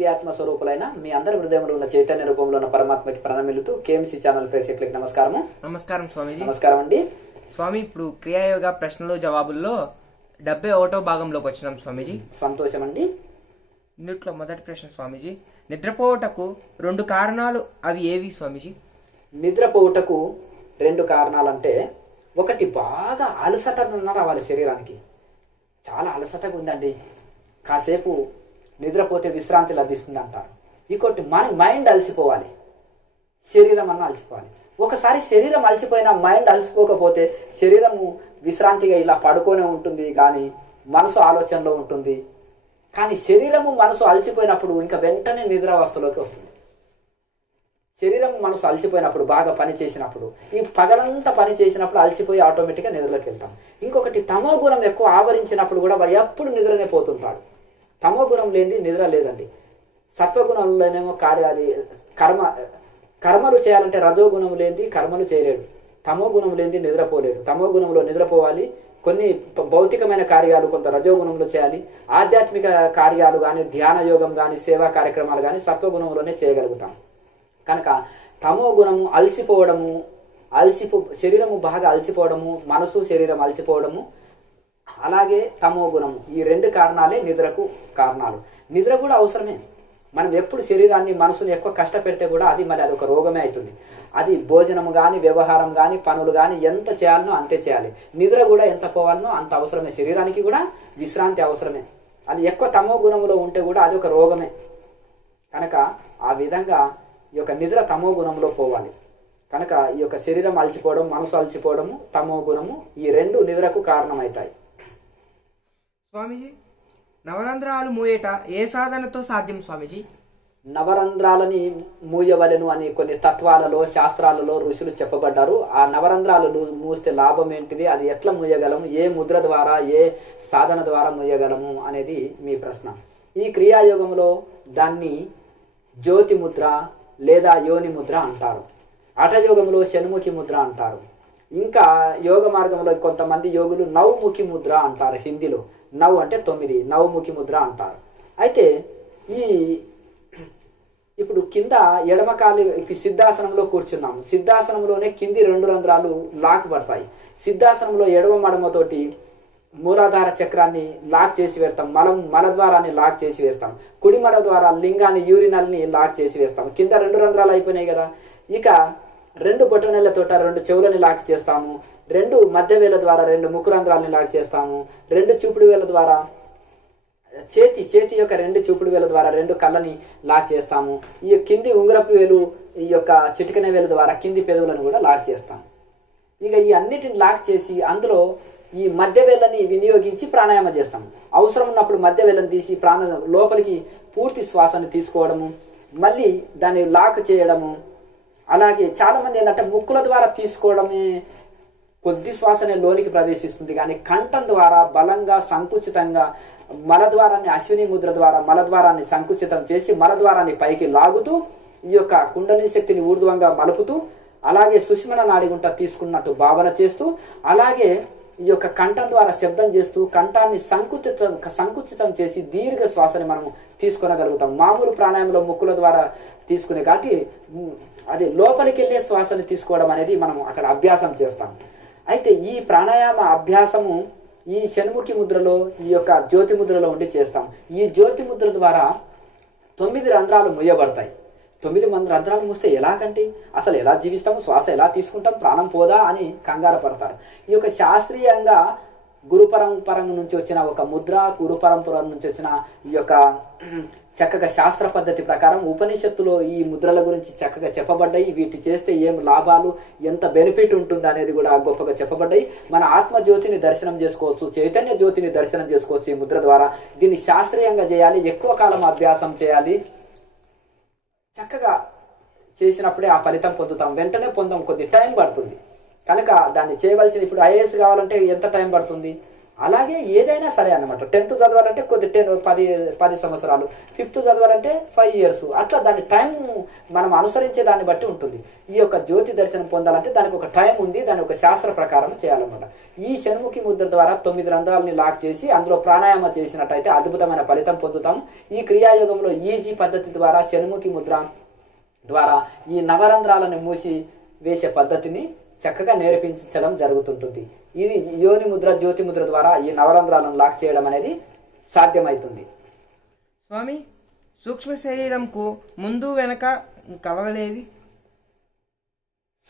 దివ్యాత్మ స్వరూపులైన మీ అందరి హృదయంలో ఉన్న చైతన్య రూపంలో ఉన్న పరమాత్మకి ప్రణమిలుతూ కేఎంసీ ఛానల్ ప్రేక్షకులకి నమస్కారము. నమస్కారం స్వామీజీ. నమస్కారం అండి స్వామి. ఇప్పుడు క్రియాయోగ ప్రశ్నలు జవాబుల్లో 71వ భాగంలోకి వచ్చినాం స్వామీజీ. సంతోషం అండి. ఇందులో మొదటి ప్రశ్న స్వామీజీ, నిద్రపోవటకు 2 కారణాలు, అవి ఏవి స్వామీజీ? నిద్రపోవుటకు 2 కారణాలంటే, ఒకటి బాగా అలసట రావాలి శరీరానికి. చాలా అలసటగా ఉందండి, కాసేపు నిద్రపోతే విశ్రాంతి లభిస్తుంది అంటారు. ఇంకోటి మన మైండ్ అలసిపోవాలి, శరీరం అన్న అలసిపోవాలి. ఒకసారి శరీరం అలసిపోయినా మైండ్ అలసిపోకపోతే శరీరము విశ్రాంతిగా ఇలా పడుకొనే ఉంటుంది, కానీ మనసు ఆలోచనలో ఉంటుంది. కానీ శరీరము మనసు అలసిపోయినప్పుడు ఇంకా వెంటనే నిద్రావస్థలోకి వస్తుంది. శరీరం మనసు అలసిపోయినప్పుడు, బాగా పని చేసినప్పుడు, ఈ పగలంతా పని చేసినప్పుడు అలసిపోయి ఆటోమేటిక్గా నిద్రలోకి వెళ్తాం. ఇంకొకటి తమో గుణం ఎక్కువ ఆవరించినప్పుడు కూడా వాడు ఎప్పుడు నిద్రనే పోతుంటాడు. తమో గుణం లేనిది నిద్ర లేదండి. సత్వగుణంలోనేమో కర్మలు చేయాలంటే రజోగుణం లేనిది కర్మలు చేయలేడు. తమో గుణం లేనిది నిద్రపోలేడు. తమో గుణంలో నిద్రపోవాలి. కొన్ని భౌతికమైన కార్యాలు కొంత రజోగుణంలో చేయాలి. ఆధ్యాత్మిక కార్యాలు కానీ, ధ్యాన యోగం కానీ, సేవా కార్యక్రమాలు కానీ సత్వగుణంలోనే చేయగలుగుతాం. కనుక తమో గుణము అలసిపోవడము, శరీరము బాగా అలసిపోవడము, మనసు శరీరం అలసిపోవడము, అలాగే తమో గుణము, ఈ 2 కారణాలే నిద్రకు కారణాలు. నిద్ర కూడా అవసరమే. మనం ఎప్పుడు శరీరాన్ని మనసుని ఎక్కువ కష్టపెడితే కూడా అది మరి అదొక రోగమే అవుతుంది. అది భోజనము కానీ, వ్యవహారం కానీ, పనులు కానీ ఎంత చేయాలనో అంతే చేయాలి. నిద్ర కూడా ఎంత పోవాలనో అంత అవసరమే. శరీరానికి కూడా విశ్రాంతి అవసరమే. అది ఎక్కువ తమో గుణములో ఉంటే కూడా అది ఒక రోగమే. కనుక ఆ విధంగా ఈ యొక్క నిద్ర తమో గుణంలో పోవాలి. కనుక ఈ యొక్క శరీరం అలసిపోవడం, మనసు అలసిపోవడము, తమో గుణము, ఈ 2 నిద్రకు కారణమవుతాయి. స్వామీజీ, నవరంధ్రాలు మూయట ఏ సాధనతో సాధ్యం స్వామీజీ? నవరంధ్రాలని మూయవలెను అని కొన్ని తత్వాలలో, శాస్త్రాలలో ఋషులు చెప్పబడ్డారు. ఆ నవరంధ్రాలు మూస్తే లాభం ఏంటిది, అది ఎట్లా మూయగలము, ఏ ముద్ర ద్వారా, ఏ సాధన ద్వారా మూయగలము అనేది మీ ప్రశ్న. ఈ క్రియాయోగంలో దాన్ని జ్యోతి ముద్ర లేదా యోని ముద్ర అంటారు. హఠయోగంలో షణ్ముఖి ముద్ర అంటారు. ఇంకా యోగ మార్గంలో కొంతమంది యోగులు నవముఖి ముద్ర అంటారు. హిందీలో నవ్ అంటే 9, నవముఖి ముద్ర అంటారు. అయితే ఇప్పుడు కింద ఎడమకాలి సిద్ధాసనంలో కూర్చున్నాము. సిద్ధాసనంలోనే కింది 2 రంధ్రాలు లాక్ పడతాయి. సిద్ధాసనంలో ఎడమ మడమతోటి మూలాధార చక్రాన్ని లాక్ చేసి వేస్తాం. మలద్వారాన్ని లాక్ చేసి వేస్తాం. కుడి మడ ద్వారా లింగాన్ని, యూరినల్ని లాక్ చేసి వేస్తాం. కింద 2 రంధ్రాలు అయిపోయినాయి కదా. ఇక 2 బొటనెళ్లతోట 2 చెవులని లాక్ చేస్తాము. 2 మధ్య వేల ద్వారా 2 ముక్కు రంధ్రాలని లాక్ చేస్తాము. 2 చూపుడు వేల ద్వారా చేతి యొక్క 2 చూపుడు వేల ద్వారా 2 కళ్ళని లాక్ చేస్తాము. ఈ కింది ఉంగరపు వేలు, ఈ యొక్క చిటికన వేల ద్వారా కింది పెదవులను కూడా లాక్ చేస్తాము. ఇక ఈ అన్నిటిని లాక్ చేసి అందులో ఈ మధ్య వేళ్ళని వినియోగించి ప్రాణాయామ చేస్తాము. అవసరం ఉన్నప్పుడు మధ్య వేళ్ళని తీసి లోపలికి పూర్తి శ్వాసను తీసుకోవడము, మళ్ళీ దాన్ని లాక్ చేయడము. అలాగే చాలా మంది ఏంటంటే ముక్కుల ద్వారా తీసుకోవడమే కొద్ది శ్వాసనే లోనికి ప్రవేశిస్తుంది, కానీ కంఠం ద్వారా బలంగా సంకుచితంగా మలద్వారాన్ని, అశ్విని ముద్ర ద్వారా మలద్వారాన్ని సంకుచితం చేసి మలద్వారాన్ని పైకి లాగుతూ ఈ యొక్క కుండలిని శక్తిని ఊర్ధ్వంగా మలుపుతూ, అలాగే సుష్మన నాడిగుంట తీసుకున్నట్టు భావన చేస్తూ, అలాగే ఈ యొక్క కంఠం ద్వారా శబ్దం చేస్తూ కంఠాన్ని సంకుచితం చేసి దీర్ఘ శ్వాసని మనం తీసుకొనగలుగుతాం. మామూలు ప్రాణాయామంలో ముక్కుల ద్వారా తీసుకునే కాబట్టి అది లోపలికి వెళ్ళే శ్వాసని తీసుకోవడం అనేది మనం అక్కడ అభ్యాసం చేస్తాం. అయితే ఈ ప్రాణాయామ అభ్యాసము ఈ షణ్ముఖి ముద్రలో, ఈ యొక్క జ్యోతి ముద్రలో ఉండి చేస్తాం. ఈ జ్యోతి ముద్ర ద్వారా 9 రంధ్రాలు మూయబడతాయి. 9 రంధ్రాలు మూస్తే ఎలాగంటే అసలు ఎలా జీవిస్తాము, శ్వాస ఎలా తీసుకుంటాం, ప్రాణం పోదా అని కంగారు పడతారు. ఈ యొక్క శాస్త్రీయంగా గురు పరంపర నుంచి వచ్చిన ఒక ముద్ర, గురు పరంపర నుంచి వచ్చిన ఈ యొక్క చక్కగా శాస్త్ర పద్ధతి ప్రకారం ఉపనిషత్తులో ఈ ముద్రల గురించి చక్కగా చెప్పబడ్డాయి. వీటి చేస్తే ఏం లాభాలు, ఎంత బెనిఫిట్ ఉంటుంది అనేది కూడా గొప్పగా చెప్పబడ్డాయి. మన ఆత్మజ్యోతిని దర్శనం చేసుకోవచ్చు, చైతన్య జ్యోతిని దర్శనం చేసుకోవచ్చు ఈ ముద్ర ద్వారా. దీన్ని శాస్త్రీయంగా చేయాలి, ఎక్కువ కాలం అభ్యాసం చేయాలి. చక్కగా చేసినప్పుడే ఆ ఫలితం పొందుతాం. వెంటనే పొందాం, కొద్ది టైం పడుతుంది. కనుక దాన్ని చేయవలసిన, ఇప్పుడు ఐఏఎస్ కావాలంటే ఎంత టైం పడుతుంది, అలాగే ఏదైనా సరే అన్నమాట. 10th చదవాలంటే కొద్ది 10 సంవత్సరాలు, 5th చదవాలంటే 5 years, అట్లా దాని టైం మనం అనుసరించే దాన్ని బట్టి ఉంటుంది. ఈ యొక్క జ్యోతి దర్శనం పొందాలంటే దానికి ఒక టైం ఉంది, దాని ఒక శాస్త్ర ప్రకారం చేయాలన్నమాట. ఈ షణ్ముఖి ముద్ర ద్వారా 9 రంధ్రాలని లాక్ చేసి అందులో ప్రాణాయామం చేసినట్టయితే అద్భుతమైన ఫలితం పొందుతాం. ఈ క్రియాయోగంలో ఈజీ పద్ధతి ద్వారా షణ్ముఖి ముద్ర ద్వారా ఈ నవరంధ్రాలను మూసి వేసే పద్ధతిని చక్కగా నేర్పించడం జరుగుతుంటుంది. ఇది యోని ముద్ర, జ్యోతి ముద్ర ద్వారా ఈ నవరంధ్రాలను లాక్ చేయడం అనేది సాధ్యమవుతుంది. స్వామి, సూక్ష్మ శరీరంకు ముందు వెనక కలవలేవి?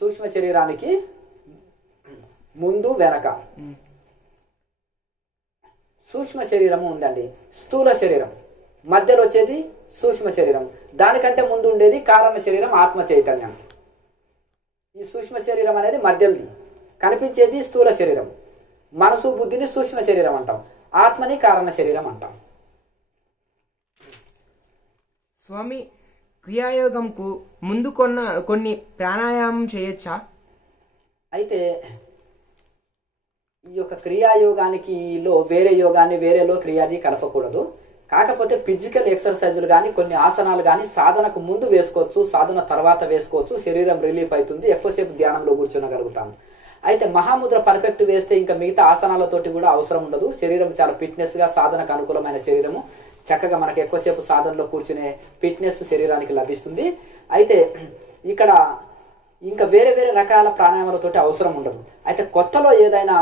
సూక్ష్మ శరీరానికి ముందు వెనక సూక్ష్మ శరీరము ఉందండి, స్థూల శరీరం, మధ్యలో వచ్చేది సూక్ష్మ శరీరం, దానికంటే ముందు ఉండేది కారణ శరీరం, ఆత్మ చైతన్యం. ఈ సూక్ష్మ శరీరం అనేది మధ్యది, కనిపించేది స్థూల శరీరం. మనసు బుద్ధిని సూక్ష్మ శరీరం అంటాం, ఆత్మని కారణ శరీరం అంటాం. స్వామి, క్రియాయోగంకు ముందు కొన్ని ప్రాణాయామం చేయొచ్చా? అయితే ఈ యొక్క క్రియాయోగానికి వేరే యోగాన్ని వేరేలో క్రియాని కలపకూడదు. కాకపోతే ఫిజికల్ ఎక్సర్సైజులు కానీ కొన్ని ఆసనాలు కానీ సాధనకు ముందు వేసుకోవచ్చు, సాధన తర్వాత వేసుకోవచ్చు. శరీరం రిలీఫ్ అవుతుంది, ఎక్కువసేపు ధ్యానంలో కూర్చోగలుగుతాము. అయితే మహాముద్ర పర్ఫెక్ట్ వేస్తే ఇంకా మిగతా ఆసనాలతోటి కూడా అవసరం ఉండదు. శరీరం చాలా ఫిట్నెస్ గా, సాధనకు అనుకూలమైన శరీరము, చక్కగా మనకు ఎక్కువసేపు సాధనలో కూర్చునే ఫిట్నెస్ శరీరానికి లభిస్తుంది. అయితే ఇక్కడ ఇంకా వేరే వేరే రకాల ప్రాణాయామాలతోటి అవసరం ఉండదు. అయితే కొత్తలో ఏదైనా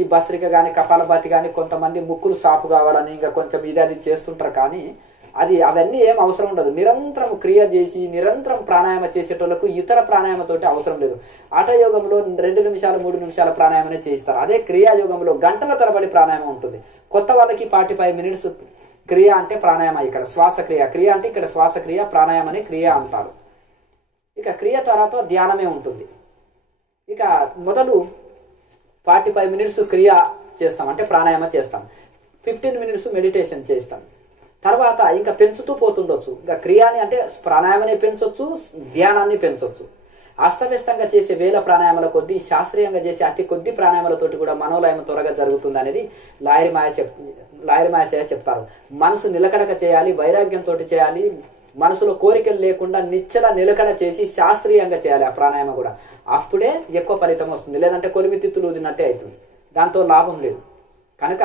ఈ భస్త్రిక కానీ కపాలభాతి కానీ కొంతమంది ముక్కులు సాపు కావాలని ఇంకా కొంచెం ఇది చేస్తుంటారు, కానీ అవన్నీ ఏం అవసరం ఉండదు. నిరంతరం క్రియ చేసి నిరంతరం ప్రాణాయామ చేసేటోళ్లకు ఇతర ప్రాణాయామతోటి అవసరం లేదు. ఆటయోగంలో 2 నిమిషాలు 3 నిమిషాల ప్రాణాయామనే చేయిస్తారు. అదే క్రియాయోగంలో గంటల తరబడి ప్రాణాయామం ఉంటుంది. కొత్త వాళ్ళకి 45 minutes క్రియ అంటే ప్రాణాయామ, ఇక్కడ శ్వాసక్రియ. క్రియ అంటే ఇక్కడ శ్వాసక్రియ, ప్రాణాయామని క్రియ అంటారు. ఇక క్రియ తర్వాత ధ్యానమే ఉంటుంది. ఇక మొదలు 45 minutes క్రియ చేస్తాం, అంటే ప్రాణాయామ చేస్తాం. 15 minutes మెడిటేషన్ చేస్తాం. తర్వాత ఇంకా పెంచుతూ పోతుండొచ్చు. ఇంకా క్రియాని అంటే ప్రాణాయామని పెంచొచ్చు, ధ్యానాన్ని పెంచొచ్చు. అస్తవ్యస్తంగా చేసే వేల ప్రాణాయామాల కొద్దీ శాస్త్రీయంగా చేసే అతి కొద్ది ప్రాణాయామాలతోటి కూడా మనోలయం త్వరగా జరుగుతుంది అనేది లాయరి మాయశయ చెప్తారు. మనసు నిలకడక చేయాలి, వైరాగ్యంతో చేయాలి, మనసులో కోరికలు లేకుండా నిచ్చల నిలకడ చేసి శాస్త్రీయంగా చేయాలి ఆ ప్రాణాయామం కూడా. అప్పుడే ఎక్కువ ఫలితం వస్తుంది, లేదంటే కొలిమితిత్తులు ఊదినట్టే అవుతుంది, దాంతో లాభం లేదు. కనుక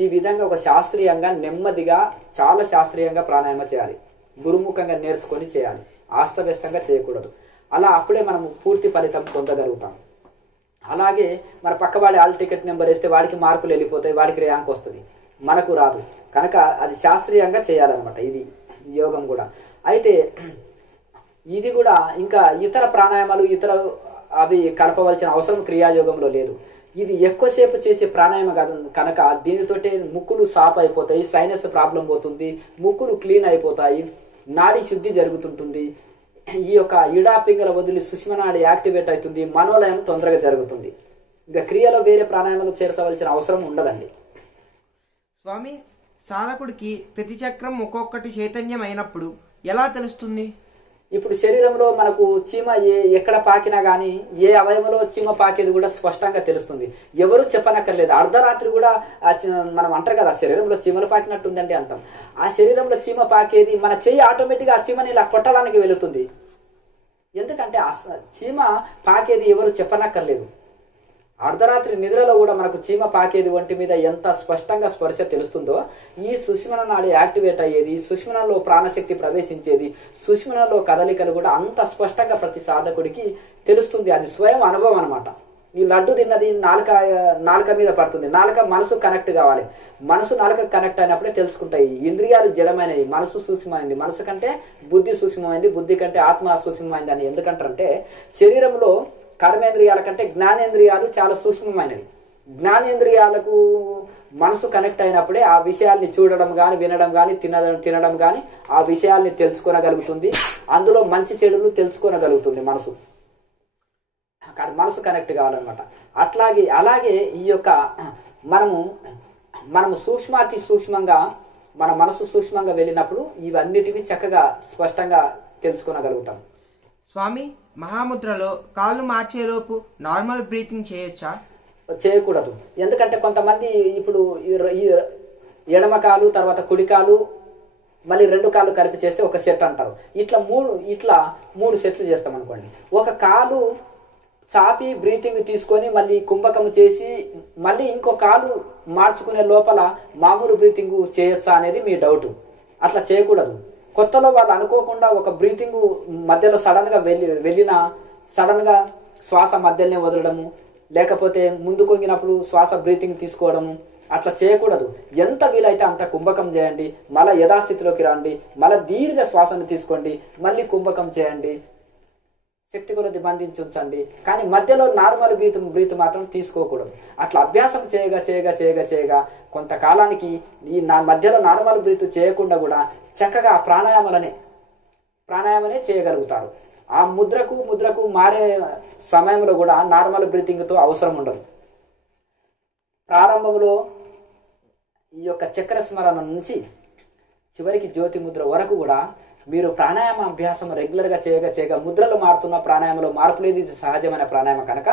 ఈ విధంగా ఒక శాస్త్రీయంగా నెమ్మదిగా చాలా శాస్త్రీయంగా ప్రాణాయామ చేయాలి, గురుముఖంగా నేర్చుకొని చేయాలి, ఆస్తవ్యస్తంగా చేయకూడదు. అలా అప్పుడే మనం పూర్తి ఫలితం పొందగలుగుతాం. అలాగే మన పక్కవాడి హాల్ టికెట్ నెంబర్ వేస్తే వాడికి మార్కులు వెళ్ళిపోతాయి, వాడికి ర్యాంక్ వస్తుంది, మనకు రాదు. కనుక అది శాస్త్రీయంగా చేయాలన్నమాట ఇది యోగం కూడా. అయితే ఇది కూడా ఇంకా ఇతర ప్రాణాయామాలు అవి కలపవలసిన అవసరం క్రియాయోగంలో లేదు. ఇది ఎక్కువసేపు చేసే ప్రాణాయామ కాదు కనుక దీనితోటే ముక్కులు సాప్ అయిపోతాయి, సైనస్ ప్రాబ్లం పోతుంది, ముక్కులు క్లీన్ అయిపోతాయి, నాడీ శుద్ధి జరుగుతుంటుంది, ఈ యొక్క ఇడాపింగల వదిలి సుష్మనాడి యాక్టివేట్ అవుతుంది, మనోలయం తొందరగా జరుగుతుంది. ఇంకా క్రియలో వేరే ప్రాణాయామాలు చేర్చవలసిన అవసరం ఉండదండి. స్వామి, సాధకుడికి ప్రతి చక్రం ఒక్కొక్కటి చైతన్యం అయినప్పుడు ఎలా తెలుస్తుంది? ఇప్పుడు శరీరంలో మనకు చీమ ఎక్కడ పాకినా గానీ ఏ అవయవంలో చీమ పాకేది కూడా స్పష్టంగా తెలుస్తుంది, ఎవరు చెప్పనక్కర్లేదు. అర్ధరాత్రి కూడా మనం అంటారు కదా శరీరంలో చీమలు పాకినట్టుందండి అంటాం. ఆ శరీరంలో చీమ పాకేది మన చెయ్యి ఆటోమేటిక్గా ఆ చీమని ఇలా కొట్టడానికి వెళుతుంది. ఎందుకంటే చీమ పాకేది ఎవరు చెప్పనక్కర్లేదు. అర్ధరాత్రి నిద్రలో కూడా మనకు చీమ పాకేది ఒంటి మీద ఎంత స్పష్టంగా స్పర్శ తెలుస్తుందో, ఈ సుష్మన నాడి యాక్టివేట్ అయ్యేది, సుష్మనలో ప్రాణశక్తి ప్రవేశించేది, సుష్మనలో కదలికలు కూడా అంత స్పష్టంగా ప్రతి సాధకుడికి తెలుస్తుంది. అది స్వయం అనుభవం అనమాట. ఈ లడ్డు తిన్నది నాలుక మీద పడుతుంది, నాలుక మనసు కనెక్ట్ కావాలి, మనసు నాలుక కనెక్ట్ అయినప్పుడే తెలుసుకుంటాయి. ఇంద్రియాలు జడమైనవి, మనసు సూక్ష్మమైంది, మనసు కంటే బుద్ధి సూక్ష్మమైంది, బుద్ధి కంటే ఆత్మ సూక్ష్మమైంది అని. ఎందుకంటారంటే శరీరంలో కర్మేంద్రియాల కంటే జ్ఞానేంద్రియాలు చాలా సూక్ష్మమైనవి. జ్ఞానేంద్రియాలకు మనసు కనెక్ట్ అయినప్పుడే ఆ విషయాల్ని చూడడం కానీ, వినడం కానీ, తినడం కానీ ఆ విషయాల్ని తెలుసుకోనగలుగుతుంది, అందులో మంచి చెడులు తెలుసుకోనగలుగుతుంది మనసు. మనసు కనెక్ట్ కావాలన్నమాట. అలాగే ఈ యొక్క మనము సూక్ష్మాతి సూక్ష్మంగా మన మనసు సూక్ష్మంగా వెళ్ళినప్పుడు ఇవన్నిటివి చక్కగా స్పష్టంగా తెలుసుకోనగలుగుతాం. స్వామి, మహాముద్రలో కాళ్ళు మార్చేలోపు నార్మల్ బ్రీతింగ్ చేయొచ్చా? చేయకూడదు. ఎందుకంటే కొంతమంది ఇప్పుడు ఈ ఎడమ కాలు తర్వాత కుడి కాలు మళ్ళీ 2 కాళ్ళు కలిపి చేస్తే ఒక సెట్ అంటారు. ఇట్లా మూడు సెట్లు చేస్తాం అనుకోండి. ఒక కాలు చాపి బ్రీతింగ్ తీసుకొని మళ్ళీ కుంభకము చేసి మళ్ళీ ఇంకో కాలు మార్చుకునే లోపల మామూలు బ్రీతింగ్ చేయొచ్చా అనేది మీ డౌట్. అట్లా చేయకూడదు. కొత్తలో వాళ్ళు అనుకోకుండా ఒక బ్రీతింగ్ మధ్యలో వెళ్ళిన సడన్ గా శ్వాస మధ్యలోనే వదలడము, లేకపోతే ముందు కొంగినప్పుడు శ్వాస బ్రీతింగ్ తీసుకోవడము, అట్లా చేయకూడదు. ఎంత వీలైతే అంత కుంభకం చేయండి, మళ్ళీ యథాస్థితిలోకి రండి, మళ్ళీ దీర్ఘ శ్వాసను తీసుకోండి, మళ్ళీ కుంభకం చేయండి, శక్తి కొలది బంధించి ఉంచండి. కానీ మధ్యలో నార్మల్ బ్రీత్ మాత్రం తీసుకోకూడదు. అట్లా అభ్యాసం చేయగా కొంతకాలానికి ఈ మధ్యలో నార్మల్ బ్రీత్ చేయకుండా కూడా చక్కగా ఆ ప్రాణాయామనే చేయగలుగుతారు. ఆ ముద్రకు మారే సమయంలో కూడా నార్మల్ బ్రీతింగ్తో అవసరం ఉండదు. ప్రారంభంలో ఈ యొక్క చక్ర స్మరణ నుంచి చివరికి జ్యోతి ముద్ర వరకు కూడా మీరు ప్రాణాయామ అభ్యాసం రెగ్యులర్గా చేయగా ముద్రలు మారుతున్న ప్రాణాయామలో మార్పు లేదు. ఇది సహజమైన ప్రాణాయామ కనుక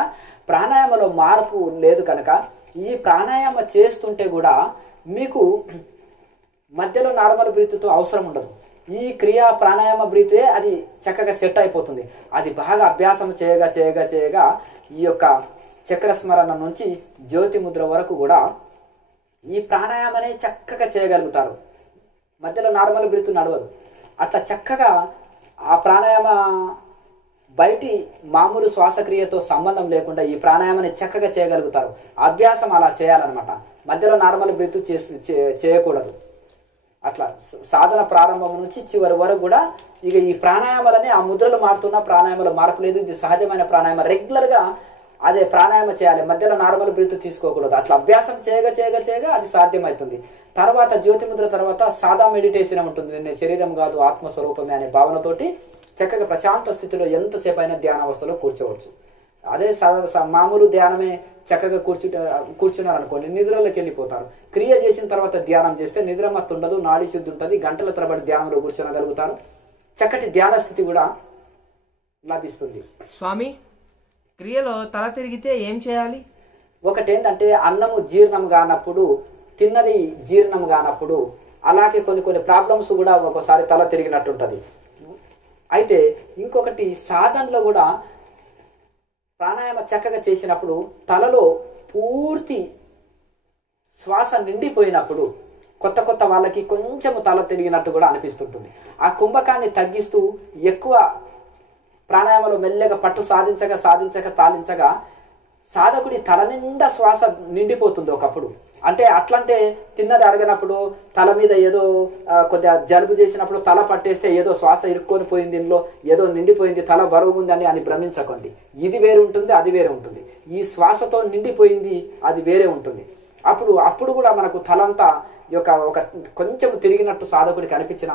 ప్రాణాయామలో మార్పు లేదు కనుక ఈ ప్రాణాయామ చేస్తుంటే కూడా మీకు మధ్యలో నార్మల్ బ్రీత్తో అవసరం ఉండదు. ఈ క్రియా ప్రాణాయామ బ్రీతే అది చక్కగా సెట్ అయిపోతుంది. అది బాగా అభ్యాసం చేయగా ఈ యొక్క చక్ర స్మరణ నుంచి జ్యోతి ముద్ర వరకు కూడా ఈ ప్రాణాయామనే చక్కగా చేయగలుగుతారు. మధ్యలో నార్మల్ బ్రీత్ నడవదు. అట్లా చక్కగా ఆ ప్రాణాయామ బయటి మామూలు శ్వాసక్రియతో సంబంధం లేకుండా ఈ ప్రాణాయామాన్ని చక్కగా చేయగలుగుతారు. అభ్యాసం అలా చేయాలన్నమాట. మధ్యలో నార్మల్ బ్రీత్ చేయకూడదు. అట్లా సాధన ప్రారంభం నుంచి చివరి వరకు కూడా ఇక ఈ ప్రాణాయామాలని ఆ ముద్రలు మారుతున్న ప్రాణాయామాలు మార్పు లేదు. ఇది సహజమైన ప్రాణాయామ. రెగ్యులర్గా అదే ప్రాణాయామ చేయాలి. మధ్యలో నార్మల్ బ్రీత్ తీసుకోకూడదు. అట్లా అభ్యాసం చేయగా అది సాధ్యమవుతుంది. తర్వాత జ్యోతి ముద్ర తర్వాత సాదా మెడిటేషన్ ఉంటుంది. నేను శరీరం కాదు ఆత్మస్వరూపమే అనే భావనతోటి చక్కగా ప్రశాంత స్థితిలో ఎంతసేపు అయినా ధ్యానావస్థలో కూర్చోవచ్చు. అదే మామూలు ధ్యానమే చక్కగా కూర్చున్నారు అనుకోండి, నిద్రలోకి వెళ్ళిపోతారు. క్రియ చేసిన తర్వాత ధ్యానం చేస్తే నిద్ర మస్తు ఉండదు, నాడీ శుద్ధి ఉంటుంది, గంటల తరబడి ధ్యానంలో కూర్చోగలుగుతారు. చక్కటి ధ్యాన స్థితి కూడా లభిస్తుంది. స్వామి, క్రియలో తల తిరిగితే ఏం చేయాలి? ఒకటేంటంటే అన్నము జీర్ణం కానప్పుడు, తిన్నది జీర్ణం కానప్పుడు, అలాగే కొన్ని ప్రాబ్లమ్స్ కూడా ఒక్కోసారి తల తిరిగినట్టుంటది. అయితే ఇంకొకటి సాధనలో కూడా ప్రాణాయామ చక్కగా చేసినప్పుడు తలలో పూర్తి శ్వాస నిండిపోయినప్పుడు కొత్త వాళ్ళకి కొంచెము తల తిరిగినట్టు కూడా అనిపిస్తుంటుంది. ఆ కుంభకాన్ని తగ్గిస్తూ ఎక్కువ ప్రాణాయామలో మెల్లగా పట్టు సాధించగా సాధకుడి తల నిండా శ్వాస నిండిపోతుంది ఒకప్పుడు. అంటే అట్లంటే తిన్నది అడగనప్పుడు తల మీద ఏదో కొద్దిగా జలుబు చేసినప్పుడు తల పట్టేస్తే ఏదో శ్వాస ఇరుక్కొని పోయింది, దీనిలో ఏదో నిండిపోయింది, తల బరువు ఉంది అని భ్రమించకండి. ఇది వేరే ఉంటుంది, అది వేరే ఉంటుంది. ఈ శ్వాసతో నిండిపోయింది అది వేరే ఉంటుంది. అప్పుడు కూడా మనకు తలంతా ఒక కొంచెం తిరిగినట్టు సాధకుడికి అనిపించిన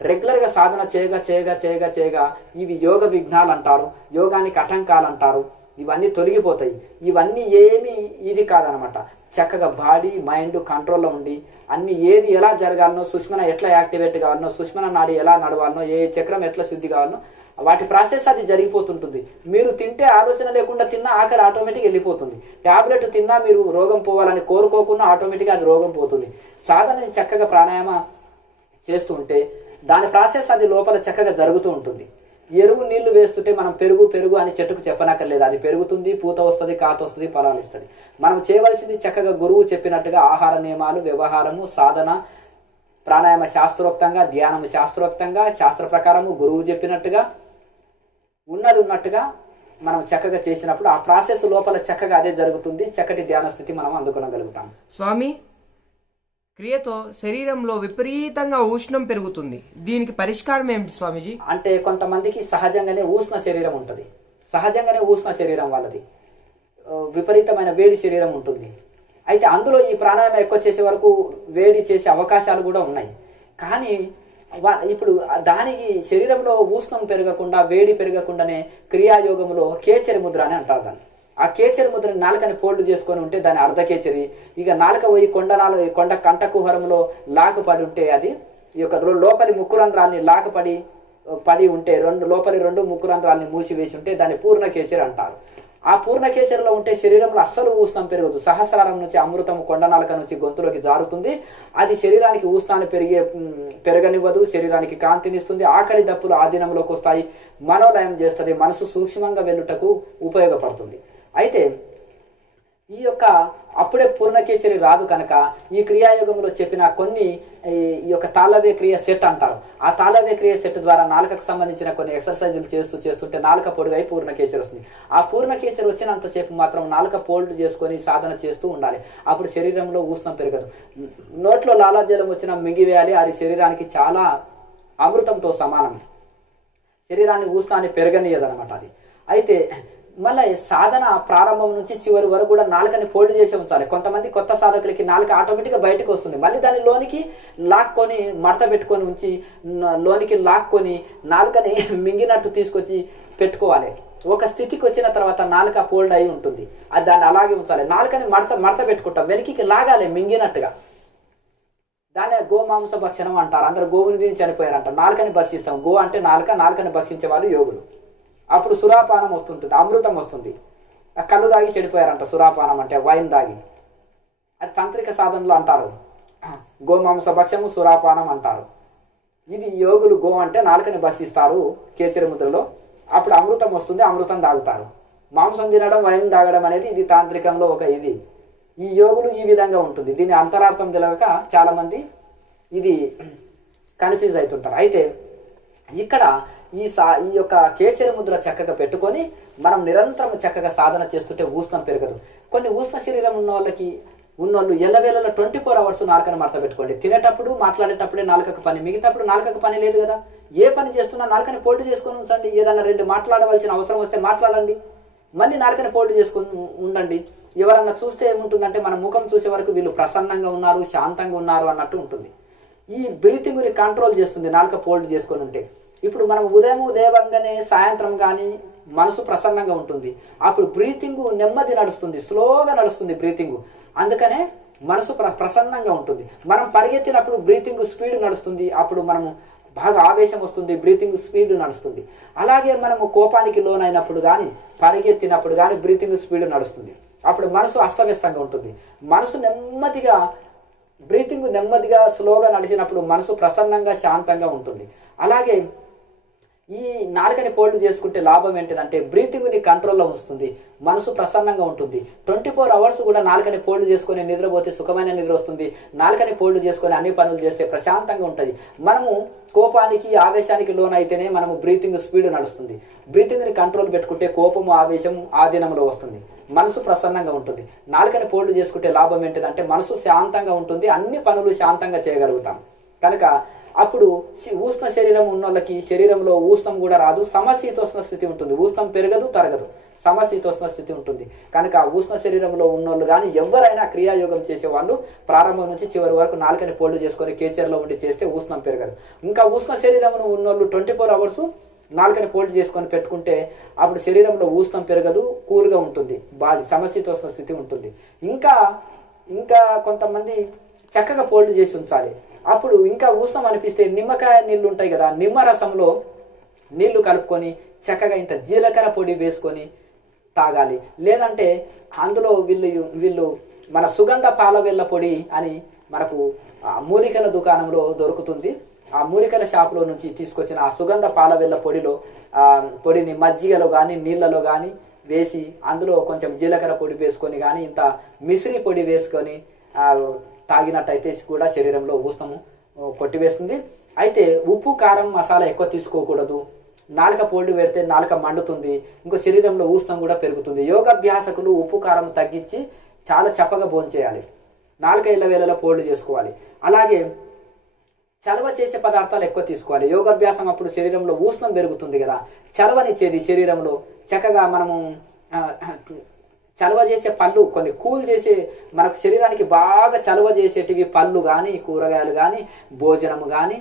రెగ్యులర్గా సాధన చేయగా ఇవి యోగ విఘ్నాలు అంటారు, యోగానికి ఆటంకాలు అంటారు. ఇవన్నీ తొలగిపోతాయి. ఇవన్నీ ఏమి ఇది కాదనమాట. చక్కగా బాడీ మైండ్ కంట్రోల్లో ఉండి అన్ని ఏది ఎలా జరగాలనో, సుష్మన ఎట్లా యాక్టివేట్ కావాలనో, సుష్మన నాడి ఎలా నడవాలనో, ఏ చక్రం ఎట్లా శుద్ధి కావాలనో వాటి ప్రాసెస్ అది జరిగిపోతుంటుంది. మీరు తింటే ఆలోచన లేకుండా తిన్నా ఆకలి ఆటోమేటిక్ వెళ్ళిపోతుంది. టాబ్లెట్ తిన్నా మీరు రోగం పోవాలని కోరుకోకుండా ఆటోమేటిక్గా అది రోగం పోతుంది. సాధనని చక్కగా ప్రాణాయామ చేస్తూ ఉంటే దాని ప్రాసెస్ అది లోపల చక్కగా జరుగుతూ ఉంటుంది. ఎరువు నీళ్లు వేస్తుంటే మనం పెరుగు అని చెట్టుకు చెప్పనక్కర్లేదు. అది పెరుగుతుంది, పూత వస్తుంది, కాత వస్తుంది, ఫలాలు ఇస్తుంది. మనం చేయవలసింది చక్కగా గురువు చెప్పినట్టుగా ఆహార నియమాలు, వ్యవహారము, సాధన, ప్రాణాయామ శాస్త్రోక్తంగా, ధ్యానము శాస్త్రోక్తంగా, శాస్త్ర ప్రకారము గురువు చెప్పినట్టుగా ఉన్నట్టుగా మనం చక్కగా చేసినప్పుడు ఆ ప్రాసెస్ లోపల చక్కగా అదే జరుగుతుంది. చక్కటి ధ్యాన స్థితి మనం అందుకోగలుగుతాం. స్వామి, క్రియతో శరీరంలో విపరీతంగా ఉష్ణం పెరుగుతుంది. దీనికి పరిష్కారం ఏమిటి స్వామీజీ? అంటే కొంతమందికి సహజంగానే ఉష్ణ శరీరం ఉంటుంది. సహజంగానే ఉష్ణ శరీరం వాళ్ళది, విపరీతమైన వేడి శరీరం ఉంటుంది. అయితే అందులో ఈ ప్రాణాయామం ఎక్కువ చేసే వరకు వేడి చేసే అవకాశాలు కూడా ఉన్నాయి. కానీ ఇప్పుడు దానికి శరీరంలో ఉష్ణం పెరగకుండా, వేడి పెరగకుండానే క్రియాయోగంలో కేచరి ముద్ర అని అంటారు దాన్ని. ఆ కేచరి ముద్రని నాలుకని ఫోల్డ్ చేసుకొని ఉంటే దాని అర్ధకేచరి. ఇక నాలుక పోయి కొండ కంట కుహరంలో లాకుపడి ఉంటే అది ఈ యొక్క లోపలి ముక్కురంధ్రాల్ని లాకపడి ఉంటే లోపలి 2 ముక్కురంధ్రాల్ని మూసివేసి ఉంటే దాన్ని పూర్ణ కేచరి అంటారు. ఆ పూర్ణకేచరిలో ఉంటే శరీరంలో అస్సలు ఉష్ణం పెరగదు. సహస్రారం నుంచి అమృతం కొండనాలక నుంచి గొంతులోకి జారుతుంది. అది శరీరానికి ఉష్ణాన్ని పెరగనివ్వదు, శరీరానికి కాంతినిస్తుంది. ఆకలి దప్పులు ఆధీనంలోకి వస్తాయి, మనోలయం చేస్తుంది, మనసు సూక్ష్మంగా వెళ్ళుటకు ఉపయోగపడుతుంది. అయితే ఈ యొక్క అప్పుడే పూర్ణకేచరి రాదు కనుక ఈ క్రియాయోగంలో చెప్పిన కొన్ని ఈ యొక్క తాళవ్య క్రియ సెట్ అంటారు. ఆ తాళవ్య క్రియ సెట్ ద్వారా నాలుకకు సంబంధించిన కొన్ని ఎక్సర్సైజులు చేస్తుంటే నాలుక పొడుగై పూర్ణకేచరి వస్తుంది. ఆ పూర్ణకేచరి వచ్చినంతసేపు మాత్రం నాలుక ఫోల్డ్ చేసుకొని సాధన చేస్తూ ఉండాలి. అప్పుడు శరీరంలో ఉష్ణం పెరగదు. నోట్లో లాలాజలం వచ్చినా మింగివేయాలి. అది శరీరానికి చాలా అమృతంతో సమానం. శరీరాన్ని ఉష్ణాన్ని పెరగనీయదనమాట అది. అయితే మళ్ళీ సాధన ప్రారంభం నుంచి చివరి వరకు కూడా నాలుకని ఫోల్డ్ చేసి ఉంచాలి. కొంతమంది కొత్త సాధకులకి నాలుక ఆటోమేటిక్గా బయటకు వస్తుంది. మళ్ళీ దాని లోనికి లాక్కొని మడత పెట్టుకొని ఉంచి లోనికి లాక్కొని నాలుకని మింగినట్టు తీసుకొచ్చి పెట్టుకోవాలి. ఒక స్థితికి వచ్చిన తర్వాత నాలుక ఫోల్డ్ అయి ఉంటుంది. అది దాన్ని అలాగే ఉంచాలి. నాలుకని మడత పెట్టుకుంటాం, వెనక్కి లాగాలి మింగినట్టుగా. దాన్ని గోమాంస భక్షణం అంటారు. అందరు గోవుని తిని చనిపోయారంట. నాలుకని భక్షిస్తాం. గో అంటే నాలుకని భక్షించే వాళ్ళు యోగులు. అప్పుడు సురాపానం వస్తుంటుంది, అమృతం వస్తుంది. కళ్ళు దాగి చెడిపోయారంట. సురాపానం అంటే వైన్ దాగి. అది తాంత్రిక సాధనలో అంటారు. గోమాంస భక్షము సురాపానం అంటారు. ఇది యోగులు గో అంటే నాలుకని భక్షిస్తారు కేచరి ముద్రలో. అప్పుడు అమృతం వస్తుంది, అమృతం తాగుతారు. మాంసం తినడం, వైన్ తాగడం అనేది ఇది తాంత్రికంలో ఒక ఇది. ఈ యోగులు ఈ విధంగా ఉంటుంది. దీని అంతరార్థం తెలియక చాలా మంది ఇది కన్ఫ్యూజ్ అవుతుంటారు. అయితే ఇక్కడ ఈ యొక్క కేచరి ముద్ర చక్కగా పెట్టుకొని మనం నిరంతరం చక్కగా సాధన చేస్తుంటే ఉష్ణం పెరగదు. కొన్ని ఉష్ణ శరీరం ఉన్నోళ్ళు ఎల్లవేళలో 24 hours నాలుకను మడత పెట్టుకోండి. తినేటప్పుడు మాట్లాడేటప్పుడే నాలుకకు పని, మిగతాప్పుడు నాలుకకు పని లేదు కదా. ఏ పని చేస్తున్నా నాలుకని ఫోల్డ్ చేసుకొని ఉంచండి. ఏదన్నా రెండు మాట్లాడవలసిన అవసరం వస్తే మాట్లాడండి, మళ్ళీ నాలుకని ఫోల్డ్ చేసుకొని ఉండండి. ఎవరన్నా చూస్తే ఏముంటుందంటే మన ముఖం చూసే వరకు వీళ్ళు ప్రసన్నంగా ఉన్నారు, శాంతంగా ఉన్నారు అన్నట్టు ఉంటుంది. ఈ బ్రీతింగ్ని కంట్రోల్ చేస్తుంది నాలుక ఫోల్డ్ చేసుకొని ఉంటే. ఇప్పుడు మనం ఉదయం లేవంగానే సాయంత్రం కానీ మనసు ప్రసన్నంగా ఉంటుంది. అప్పుడు బ్రీతింగ్ నెమ్మది నడుస్తుంది, స్లోగా నడుస్తుంది బ్రీతింగ్. అందుకనే మనసు ప్రసన్నంగా ఉంటుంది. మనం పరిగెత్తినప్పుడు బ్రీతింగ్ స్పీడ్ నడుస్తుంది. అప్పుడు మనము బాగా ఆవేశం వస్తుంది, బ్రీతింగ్ స్పీడ్ నడుస్తుంది. అలాగే మనము కోపానికి లోనైనప్పుడు కానీ పరిగెత్తినప్పుడు కానీ బ్రీతింగ్ స్పీడ్ నడుస్తుంది. అప్పుడు మనసు అస్తవ్యస్తంగా ఉంటుంది. మనసు నెమ్మదిగా బ్రీతింగ్ నెమ్మదిగా స్లోగా నడిచినప్పుడు మనసు ప్రసన్నంగా శాంతంగా ఉంటుంది. అలాగే ఈ నాలుకని ఫోల్డ్ చేసుకుంటే లాభం ఏంటిదంటే బ్రీతింగ్ని కంట్రోల్లో ఉంచుతుంది, మనసు ప్రసన్నంగా ఉంటుంది. 24 hours కూడా నాలుకని ఫోల్డ్ చేసుకొని నిద్రపోతే సుఖమైన నిద్ర వస్తుంది. నాలుకని ఫోల్డ్ చేసుకొని అన్ని పనులు చేస్తే ప్రశాంతంగా ఉంటుంది. మనము కోపానికి ఆవేశానికి లోనైతేనే మనము బ్రీతింగ్ స్పీడ్ నడుస్తుంది. బ్రీతింగ్ని కంట్రోల్ పెట్టుకుంటే కోపము ఆవేశం ఆధీనంలో వస్తుంది, మనసు ప్రసన్నంగా ఉంటుంది. నాలుకని ఫోల్డ్ చేసుకుంటే లాభం ఏంటిదంటే మనసు శాంతంగా ఉంటుంది, అన్ని పనులు శాంతంగా చేయగలుగుతాం. కనుక అప్పుడు ఉష్ణ శరీరం ఉన్న వాళ్ళకి శరీరంలో ఉష్ణం కూడా రాదు, సమశీతోష్ణ స్థితి ఉంటుంది. ఉష్ణం పెరగదు, తరగదు, సమశీతోష్ణ స్థితి ఉంటుంది. కనుక ఉష్ణ శరీరంలో ఉన్నోళ్ళు కానీ ఎవరైనా క్రియాయోగం చేసే వాళ్ళు ప్రారంభం నుంచి చివరి వరకు నాలుకని ఫోల్డ్ చేసుకొని కేచర్లో ఉండి చేస్తే ఉష్ణం పెరగదు. ఇంకా ఉష్ణ శరీరం ఉన్నోళ్ళు 24 hours నాలుకని ఫోల్డ్ చేసుకొని పెట్టుకుంటే అప్పుడు శరీరంలో ఉష్ణం పెరగదు, కూల్గా ఉంటుంది, బాడీ సమశీతోష్ణ స్థితి ఉంటుంది. ఇంకా కొంతమంది చక్కగా ఫోల్డ్ చేసి ఉంచాలి. అప్పుడు ఇంకా ఉష్ణం అనిపిస్తే నిమ్మకాయ నీళ్లు ఉంటాయి కదా, నిమ్మరసంలో నీళ్లు కలుపుకొని చక్కగా ఇంత జీలకర్ర పొడి వేసుకొని తాగాలి. లేదంటే అందులో వీళ్ళు మన సుగంధ పాలవెల్ల పొడి అని మనకు మూలికల దుకాణంలో దొరుకుతుంది. ఆ మూలికల షాపులో నుంచి తీసుకొచ్చిన ఆ సుగంధ పాలవెల్ల పొడిని మజ్జిగలో కానీ నీళ్లలో కానీ వేసి అందులో కొంచెం జీలకర్ర పొడి వేసుకొని కానీ ఇంత మిశ్రీ పొడి వేసుకొని తాగినట్టయితే కూడా శరీరంలో ఉష్ణము కొట్టివేస్తుంది. అయితే ఉప్పు కారం మసాలా ఎక్కువ తీసుకోకూడదు. నాలుక ఫోల్డ్ పెడితే నాలుక మండుతుంది, ఇంకో శరీరంలో ఉష్ణం కూడా పెరుగుతుంది. యోగాభ్యాసకులు ఉప్పు కారం తగ్గించి చాలా చప్పగా భోంచేయాలి, నాలుక ఇళ్ళ వేళలో ఫోల్డ్ చేసుకోవాలి. అలాగే చలవ చేసే పదార్థాలు ఎక్కువ తీసుకోవాలి. యోగాభ్యాసం అప్పుడు శరీరంలో ఉష్ణం పెరుగుతుంది కదా, చలవనిచ్చేది శరీరంలో. చక్కగా మనము చలవ చేసే పళ్ళు కొన్ని కూల్ చేసే మనకు శరీరానికి బాగా చలవ చేసేటివి పళ్ళు కానీ కూరగాయలు కానీ భోజనము కానీ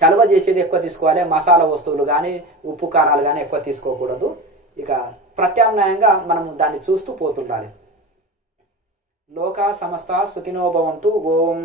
చలవ చేసేది ఎక్కువ తీసుకోవాలి. మసాలా వస్తువులు కానీ ఉప్పు కారాలు కానీ ఎక్కువ తీసుకోకూడదు. ఇక ప్రత్యామ్నాయంగా మనం దాన్ని చూస్తూ పోతుండాలి. లోకా సమస్త సుఖినో భవంతు. ఓం